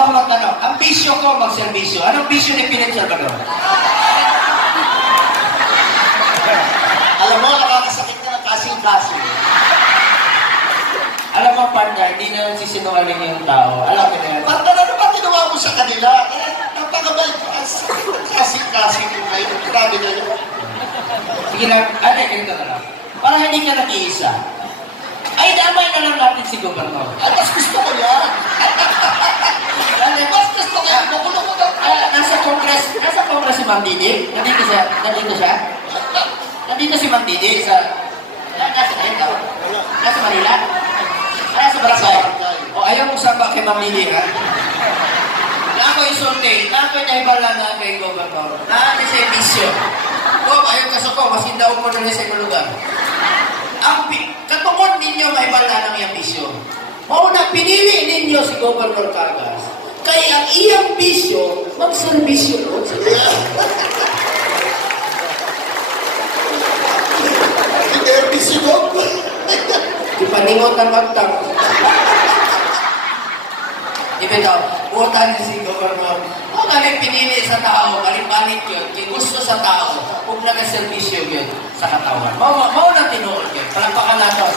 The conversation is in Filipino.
ako magtanong. Ang bisyo ko, magserbisyo. Anong bisyo ni Philip Salvador? Alam mo, nakakasakit ka ng kasing-kasing. Alam mo, partner, hindi na nagsisinungaling yung tao. Alam mo na yan. Partner, ano ba ginawa mo sa kanila? Napakabait ko. Kasing-kasing yung ngayon. Grabe na yun. Sige lang, ganito na lang. Para hindi ka nag-iisa. Ay, damay na lang natin si Gobernador. Ay, mas gusto ko yan. Mas gusto ko yan. Makulong ko daw. Nasa Congress si Ma'am Didi. Nandito siya. Nandito si Ma'am Didi sa... Nasa Manila? Nasa Barangay. O, ayaw mo saba kay Ma'am Didi, ha? Na ako isulti. Na ako naibala na kay Gobernador. Na ako siya bisyo. Kung ayaw kasuko, masin daw ko na sa lugar. Ang katungkol ninyo maibala ng iyang bisyo. Mauna, pinili ninyo si Gobernador Cagas. Kaya ang iyang bisyo, magserbisyo po. Hindi yung busy ko. Ipaningot ng magtang. Ibitaw, buotan niya si Gobernador. Kung galing pinili sa tao, balik-balik yun, gusto sa tao, kung nag-servisyo yun sa katawan. Mau na tinuod yun. Palagpakan natin.